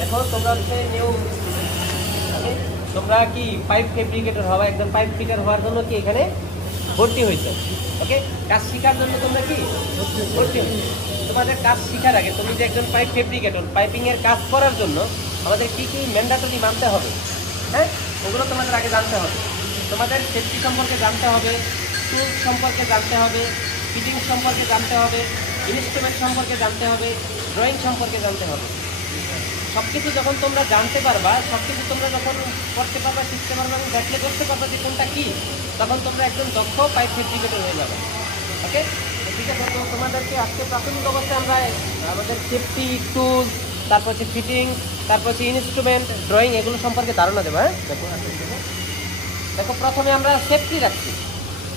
দেখো তোমরা হচ্ছে নিউ তোমরা কি পাইপ ফেব্রিকেটর হওয়া একদম পাইপ ফিটার হওয়ার জন্য কি এখানে ভর্তি হয়েছে। ওকে, কাজ শেখার জন্য তোমরা কি ভর্তি হয়েছে। তোমাদের কাজ শেখার আগে তুমি যে একজন পাইপ ফেব্রিকেটর পাইপিং এর কাজ করার জন্য আমাদের কি কি ম্যান্ডেটরি মানতে হবে, হ্যাঁ ওগুলো তোমাদের আগে জানতে হবে। তোমাদের সেফটি সম্পর্কে জানতে হবে, টুলস সম্পর্কে জানতে হবে, ফিটিং সম্পর্কে জানতে হবে, ইনস্ট্রুমেন্ট সম্পর্কে জানতে হবে, ড্রয়িং সম্পর্কে জানতে হবে। সব কিছু যখন তোমরা জানতে পারবা, সব কিছু তোমরা যখন করতে পারবা, শিখতে পারবা এবং দেখলে করতে পারবা যে কোনটা কী, তখন তোমরা একজন দক্ষ পাইপ ফেব্রিকেটর হয়ে যাবে। ওকে, ঠিক আছে। তো তোমাদেরকে আজকে প্রাথমিক অবস্থায় আমরা আমাদের সেফটি টুলস, তারপর হচ্ছে ফিটিং, তারপর হচ্ছে ইনস্ট্রুমেন্ট, ড্রয়িং এগুলো সম্পর্কে ধারণা দেবো। হ্যাঁ দেখো দেখো প্রথমে আমরা সেফটি রাখছি।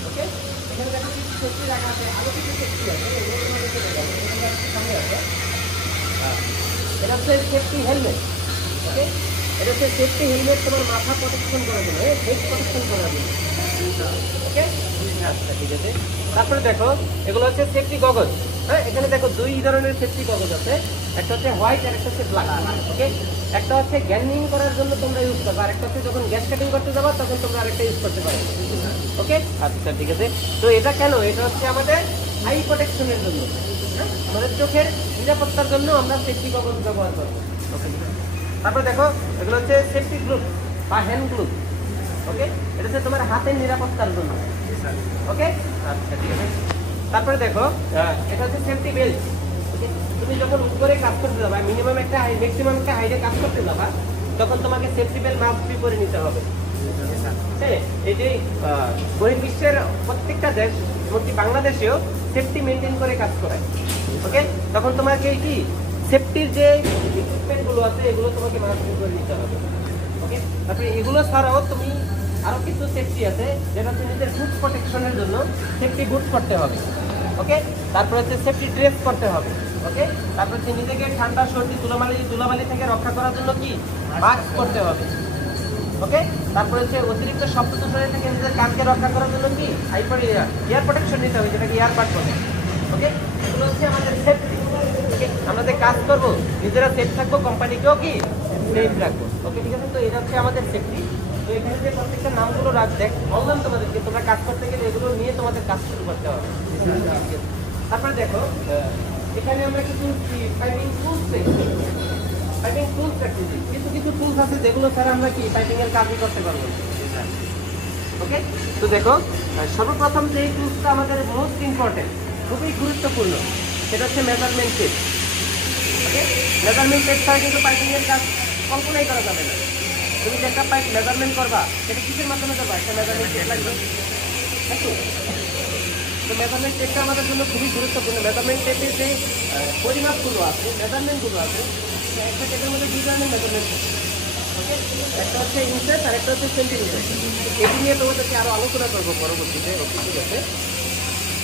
ওকে, এখানে দেখো কিছু সেফটি রাখা আছে, আরও কিছু সেফটি আছে, সামনে আছে। এটা হচ্ছে সেফটি হেলমেট। ওকে, এটা হচ্ছে সেফটি হেলমেট, তোমার মাথা প্রোটেকশন করার জন্য, হেড প্রোটেকশন করার জন্য। ওকে, আচ্ছা ঠিক আছে। তারপরে দেখো এগুলো হচ্ছে সেফটি গগল। হ্যাঁ, এখানে দেখো দুই ধরনের সেফটি গগল আছে, একটা হচ্ছে হোয়াইট আর একটা হচ্ছে ব্ল্যাক। ওকে, একটা হচ্ছে গ্যানিং করার জন্য তোমরা ইউজ করবে, আর একটা হচ্ছে যখন গ্যাস কাটিং করতে যাবা তখন তোমরা আরেকটা ইউজ করতে পারো। ওকে, আচ্ছা ঠিক আছে। তো এটা কেন? এটা হচ্ছে আমাদের আই প্রোটেকশনের জন্য, আমাদের চোখের নিরাপত্তার জন্য আমরা সেফটি গগল ব্যবহার করবো। ওকে, তারপরে দেখো এগুলো হচ্ছে সেফটি গ্লুভ বা হ্যান্ড গ্লুভ। ওকে, এটা হচ্ছে তোমার হাতের নিরাপত্তার জন্য। ওকে, আচ্ছা ঠিক আছে। তারপরে দেখো এটা হচ্ছে সেফটি বেল্ট। ওকে, তুমি যখন উপরে কাজ করতে যাবা, মিনিমাম একটা ম্যাক্সিমাম একটা হাইটে কাজ করতে যাবা, তখন তোমাকে সেফটি বেল্ট মাস্ট বি করে নিতে হবে। হ্যাঁ, এই যে বহির্বিশ্বের প্রত্যেকটা দেশ, এমনকি বাংলাদেশেও সেফটি মেনটেন করে কাজ করায়। ওকে, তখন তোমাকে কি সেফটির যে ইকুইপমেন্টগুলো আছে এগুলো তোমাকে মাস্ট বি করে নিতে হবে। ওকে, তারপরে এগুলো ছাড়াও তুমি আরো কিছু সেফটি আছে, যেটা হচ্ছে নিজের বুট প্রোটেকশনের জন্য সেফটি বুট করতে হবে। ওকে, তারপর হচ্ছে সেফটি ড্রেস করতে হবে। ওকে, তারপর হচ্ছে নিজেকে ঠান্ডা, সর্দি, ধুলাবালি থেকে রক্ষা করার জন্য কি মাস্ক করতে হবে। ওকে, তারপরে হচ্ছে অতিরিক্ত শব্দ দূষণের থেকে নিজের কানকে রক্ষা করার জন্য কি ইয়ার প্রোটেকশন নিতে হবে, যেটাকে ইয়ারবাড বলে। ওকে, এগুলো হচ্ছে আমাদের সেফটি। ওকে, আমরা যে কাজ করবো নিজেরা সেফ থাকবো, কোম্পানিকেও কি সেফ রাখবো। ওকে, ঠিক আছে। তো এটা হচ্ছে আমাদের সেফটি। তো এখানে যে প্রত্যেকটা নামগুলো দেখ বললাম তোমাদেরকে, তোমরা কাজ করতে গেলে এগুলো নিয়ে তোমাদের কাজ শুরু করতে হবে। তারপরে দেখো এখানে আমরা কিছু পাইপিং টুলস দেখছি। পাইপিং টুলস রাখতেছি, কিছু কিছু টুলস আছে যেগুলো ছাড়া আমরা কি পাইপিং এর কাজই করতে পারবো। ওকে, তো দেখো সর্বপ্রথম যে টুলসটা আমাদের মোস্ট ইম্পর্টেন্ট, খুবই গুরুত্বপূর্ণ, সেটা হচ্ছে মেজারমেন্ট টেপ। ওকে, মেজারমেন্ট টেপ ছাড়া কিন্তু পাইপিং এর কাজ কল্পনাই করা যাবে না। তুমি যে একটা পাইপ মেজারমেন্ট করবা, সেটা কিসের মাধ্যমে করবা? একটা মেজারমেন্ট টেপ লাগবে। তো মেজারমেন্ট টেপটা আমাদের জন্য খুবই গুরুত্বপূর্ণ। মেজারমেন্ট টেপের যে পরিমাপগুলো আছে, মেজারমেন্টগুলো আছে, একটা টেপের মধ্যে দুই ধরনের মেজারমেন্ট থাকে। ওকে, একটা হচ্ছে ইঞ্চেস আর একটা হচ্ছে সেন্টিমিটার। এটি নিয়ে তোমাদেরকে আরও আলোচনা করবো পরবর্তীতে। ওকে, ঠিক আছে।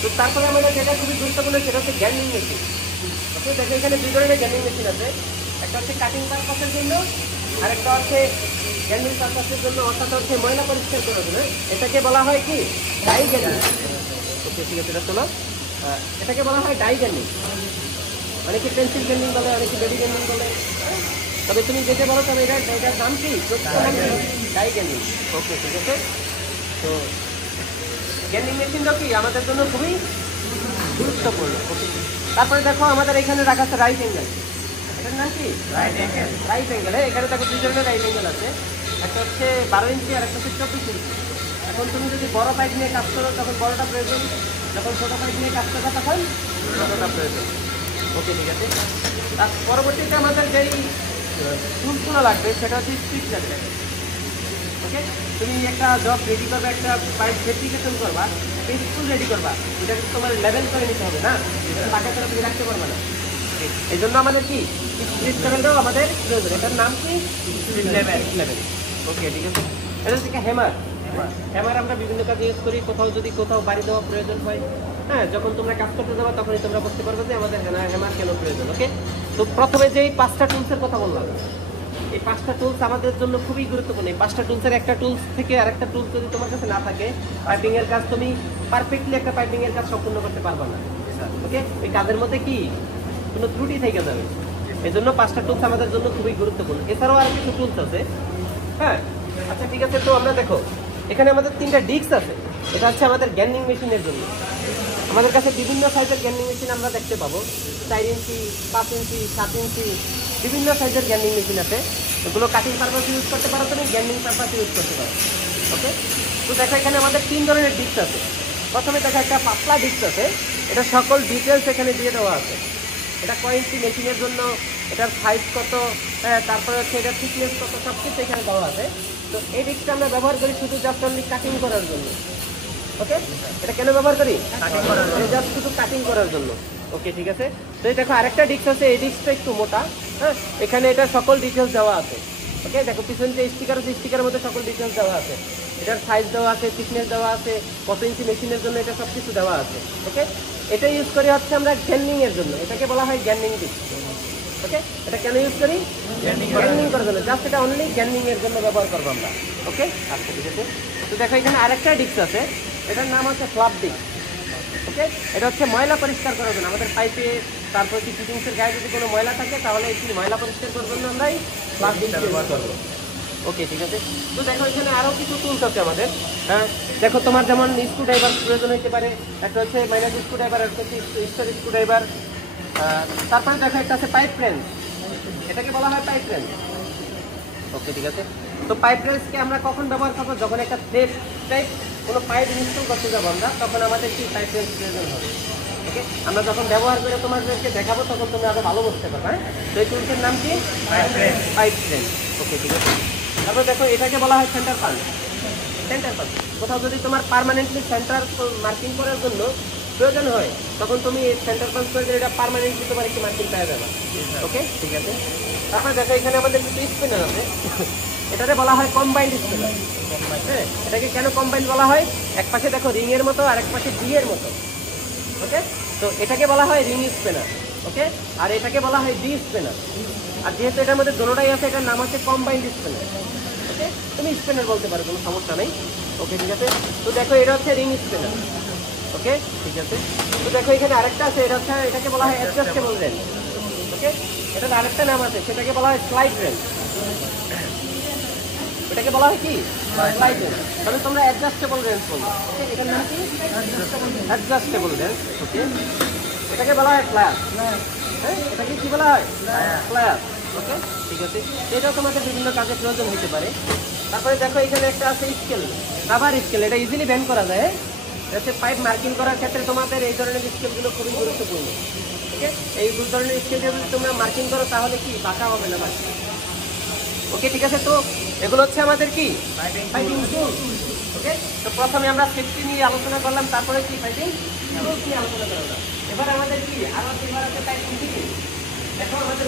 তো তারপরে আমাদের যেটা খুবই গুরুত্বপূর্ণ সেটা হচ্ছে গ্যান্ডিং মেশিন। ওকে, দেখো এখানে দুই ধরনের গ্যান্ডিং মেশিন আছে, একটা হচ্ছে কাটিং পারপাসের জন্য আর একটা হচ্ছে গ্যান্ডিং পারপাসের জন্য, অর্থাৎ হচ্ছে ময়লা পরিষ্কার করার জন্য। এটাকে বলা হয় কি ডাই গ্যান্ডিং। ওকে, ঠিক আছে, এটা শোনো, এটাকে বলা হয় ডাই গ্যান্ডিং। অনেকে পেন্সিল গ্যান্ডিং বলে, অনেকে বেবি গ্যান্ডিং বলে, তবে তুমি যেতে বলো তবে এটার নাম কি? ডাই গ্যান্ডিং। ওকে, ঠিক আছে। তো গ্যান্ডিং মেশিনটা কি আমাদের জন্য খুবই গুরুত্বপূর্ণ। ওকে, তারপরে দেখো আমাদের এখানে রাখা আছে রাইট অ্যাঙ্গেল। এটার নাম কি? Right angle. রাইট অ্যাঙ্গেল, এখানে দেখো দুই ধরনের রাইট অ্যাঙ্গেল আছে, একটা হচ্ছে 12 ইঞ্চি আর একটা হচ্ছে 24 ইঞ্চি। এখন তুমি যদি বড় পাইপ নিয়ে কাজ করো তখন বড়টা প্রয়োজন, যখন ছোটো পাইপ নিয়ে কাজ করবে তখন ছোটোটা প্রয়োজন। ওকে, ঠিক আছে। তার পরবর্তীতে আমাদের যেই টুলসগুলো লাগবে সেটা হচ্ছে স্পিড লেভেল। ওকে, তুমি একটা জব রেডি করবে, একটা পাইপ ফেব্রিকেশন করবা, একটা স্কুল রেডি করবা, এটা কিন্তু তোমার লেভেল করে নিতে হবে না, টাকা করে তুমি রাখতে পারবে না। এই জন্য আমাদের কি স্পিড লেভেলটাও আমাদের প্রয়োজন। এটার নাম কি? Speed level. ওকে, ঠিক আছে। এটা হচ্ছে হ্যামার। হ্যামার আমরা বিভিন্ন কাজে ইউজ করি, কোথাও বাড়ি দেওয়া প্রয়োজন হয়। হ্যাঁ, যখন তোমরা কাজ করতে যাবা তখনই তোমরা বুঝতে পারবে যে আমাদের হ্যামার কেন প্রয়োজন। ওকে, তো প্রথমে যে এই 5টা টুলসের কথা বললাম, এই 5টা টুলস আমাদের জন্য খুবই গুরুত্বপূর্ণ। এই 5টা টুলসের একটা টুলস থেকে আরেকটা টুলস যদি তোমার কাছে না থাকে, পাইপিং এর কাজ তুমি পারফেক্টলি একটা পাইপিং এর কাজ সম্পূর্ণ করতে পারবে না। ওকে, এই কাজের মধ্যে কি কোনো ত্রুটি থেকে যাবে। এই জন্য 5টা টুলস আমাদের জন্য খুবই গুরুত্বপূর্ণ। এছাড়াও আর কিছু টুলস আছে। হ্যাঁ, আচ্ছা ঠিক আছে। তো আমরা দেখো এখানে আমাদের 3টা ডিস্ক আছে। এটা হচ্ছে আমাদের গ্যান্ডিং মেশিনের জন্য। আমাদের কাছে বিভিন্ন সাইজের গ্যান্ডিং মেশিন আমরা দেখতে পাবো, 4 ইঞ্চি, 5 ইঞ্চি, 7 ইঞ্চি, বিভিন্ন সাইজের গ্যান্ডিং মেশিন আছে। এগুলো কাটিং পারপাস ইউজ করতে পারো, তুমি গ্যান্ডিং পারপাস ইউজ করতে পারো। ওকে, তো দেখো এখানে আমাদের 3 ধরনের ডিস্ক আছে। প্রথমে দেখো একটা পাতলা ডিস্ক আছে, এটা সকল ডিটেলস এখানে দিয়ে দেওয়া আছে। এটা কয় ইঞ্চি মেশিনের জন্য, এটার সাইজ কত, তারপরে হচ্ছে এটার থিকনেস কত, সব কিছু এখানে দেওয়া আছে। তো এই ডিস্কটা আমরা ব্যবহার করি শুধু জাস্ট অনলি কাটিং করার জন্য। ওকে, এটা কেন ব্যবহার করি? কাটিং করার জন্য, জাস্ট শুধু কাটিং করার জন্য। ওকে ঠিক আছে। তো এই দেখো আরেকটা ডিস্ক আছে, এই ডিস্কটা একটু মোটা। হ্যাঁ, এখানে এটা সকল ডিটেলস দেওয়া আছে। ওকে, দেখো পিছনে যে স্টিকার আছে, স্টিকারের মধ্যে সকল ডিটেলস দেওয়া আছে। এটার সাইজ দেওয়া আছে, থিকনেস দেওয়া আছে, কত ইঞ্চি মেশিনের জন্য, এটা সব কিছু দেওয়া আছে। ওকে, এটা ইউজ করি হচ্ছে আমরা গ্যান্ডিং এর জন্য, এটাকে বলা হয় গ্যান্ডিং ডিস্ক। ওকে, এটা কেন ইউজ করি? গ্যান্ডিং করার জন্য, জাস্ট এটা অনলি গ্যান্ডিং এর জন্য ব্যবহার করবো আমরা। ওকে, আচ্ছা ঠিক আছে। তো দেখো এখানে আরেকটা ডিস্ক আছে, এটার নাম হচ্ছে ফ্লাপ ডিস্ক। ওকে, এটা হচ্ছে ময়লা পরিষ্কার করার জন্য, আমাদের পাইপে তারপর কি ফিটিংসের গায়ে যদি কোনো ময়লা থাকে তাহলে এই ময়লা পরিষ্কার করার জন্য আমরা এই ফ্লাপ ডিস্ক ব্যবহার করবো। ওকে ঠিক আছে। তো দেখো এখানে আরও কিছু টুলস আছে আমাদের। হ্যাঁ, দেখো তোমার যেমন স্ক্রু ড্রাইভার প্রয়োজন হতে পারে, একটা হচ্ছে মাইনাস স্ক্রু ড্রাইভার, একটা হচ্ছে স্টার স্ক্রু ড্রাইভার। তারপরে দেখো একটা আছে পাইপ ফ্রেঞ্চ, এটাকে বলা হয় পাইপ ফ্রেঞ্চ। ওকে ঠিক আছে। তো পাইপ ফ্রেঞ্চকে আমরা কখন ব্যবহার করবো? যখন একটা থ্রেড টাইপ কোনো পাইপ ইনস্টল করতে যাবো আমরা, তখন আমাদের কি পাইপ ফ্রেঞ্চ প্রয়োজন হবে। ওকে, আমরা যখন ব্যবহার করে তোমাদেরকে দেখাবো তখন তুমি আরো ভালো বুঝতে পারবে। হ্যাঁ, তো এই টুলসের নাম কি? Pipe wrench. Pipe wrench. Okay ঠিক আছে। তারপর দেখো এটাকে বলা হয় সেন্টার পাঞ্চ। সেন্টার পাঞ্চ, কোথাও যদি তোমার পার্মানেন্টলি সেন্টার মার্কিং করার জন্য প্রয়োজন হয় তখন তুমি সেন্টার পাঞ্চ করে এটা পার্মানেন্টলি তোমার একটি মার্কিং পাওয়া যাবে। ওকে ঠিক আছে। তারপরে দেখো এখানে আমাদের কিছু স্পিনার আছে, এটাকে বলা হয় কম্বাইন্ড স্পিনার। হ্যাঁ, এটাকে কেন কম্বাইন্ড বলা হয়? এক পাশে দেখো রিং এর মতো আর এক পাশে ডি এর মতো। ওকে, তো এটাকে বলা হয় রিং স্পিনার। ওকে, আর এটাকে বলা হয় ডি স্পিনার। আর যেহেতু এটার মধ্যে দুটোটাই আছে, এটার নাম হচ্ছে কম্বাইন্ড স্পিনার। ওকে, তুমি স্পিনার বলতে পারো, কোনো সমস্যা নেই। ওকে ঠিক আছে। তো দেখো এটা হচ্ছে রিং স্পিনার। ওকে ঠিক আছে। তো দেখো এখানে আরেকটা আছে, এটা হচ্ছে, এটাকে বলা হয় অ্যাডজাস্টেবল রেঞ্জ। ওকে, এটার আরেকটা নাম আছে, সেটাকে বলা হয় স্লাইড রেঞ্জ। এটাকে বলা হয় কি? Slide range. তাহলে তোমরা অ্যাডজাস্টেবল রেঞ্জ বলবো। ওকে, এটার নাম কি? Adjustable range. ওকে, এটাকে বলা হয় ফ্ল্যাশ। হ্যাঁ, এটাকে কি বলা হয়? ফ্ল্যাশ। ওকে ঠিক আছে। এটাও তোমাদের বিভিন্ন কাজে প্রয়োজন হতে পারে। তারপরে দেখো এখানে একটা আছে স্কেল, রাবার স্কেল। এটা ইজিলি ব্যান্ড করা যায়। এটা হচ্ছে পাইপ মার্কিং করার ক্ষেত্রে তোমাদের এই ধরনের স্কেলগুলো খুবই গুরুত্বপূর্ণ। ওকে, এই দু ধরনের স্কেল যদি তোমরা মার্কিং করো তাহলে কি বাঁকা হবে না। ওকে ঠিক আছে। তো এগুলো হচ্ছে আমাদের কি পাইপিং টুল। ওকে, তো প্রথমে আমরা সেফটি নিয়ে আলোচনা করলাম, তারপরে কি পাইপিং টুলস নিয়ে আলোচনা করলাম। এবার আমাদের কি আরো আছে পাইপিং ফিটিং। দেখো আমাদের